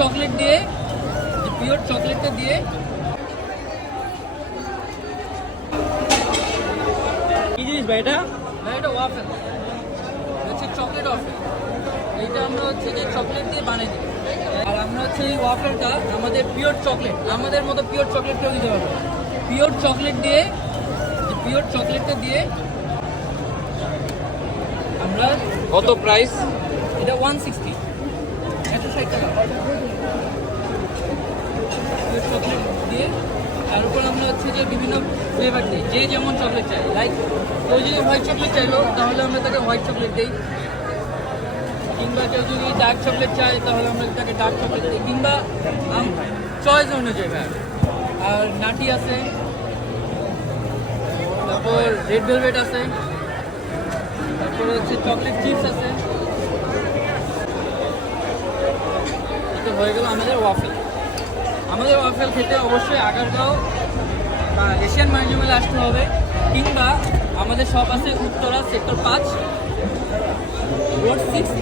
Chocolate দিয়ে pure চকলেটটা দিয়ে। কি জিনিস ভাই এটা? ভাই এটা ওয়াফেল হচ্ছে চকলেট ওয়াফেল এইটা আমরা হচ্ছে যে চকলেট দিয়ে বানিয়ে দিই। আর আমরা হচ্ছে এই ওয়াফেলটা আমাদের পিওর চকলেট আমাদের মতো পিওর চকলেটটাও দিতে পারব পিওর চকলেট দিয়ে পিওর চকলেটটা দিয়ে আমরা কত প্রাইস এটা ওয়ান সিক্সটি চকলেট দিয়ে। তার আমরা হচ্ছে যে বিভিন্ন ফ্লেভার দিই। যে যেমন চকলেট চাই। লাইক কেউ যদি হোয়াইট চকলেট চাইলো, তাহলে আমরা তাকে হোয়াইট চকলেট দিই। কিংবা যদি ডার্ক চকলেট চায়, তাহলে আমরা তাকে ডার্ক চকলেট দিই। কিংবা চয়েস অনুযায়ী ভাই। আর নাটি আছে। তারপর রেড ভেলভেট আছে। তারপরে হচ্ছে চকলেট চিপস আছে। হয়ে গেল আমাদের ওয়াফেল আমাদের ওয়াফেল খেতে অবশ্যই আগারগাঁও বা এশিয়ান মার্জিমেলে আসতে হবে, কিংবা আমাদের সব আছে উত্তরা সেক্টর পাঁচ, রোড সিক্স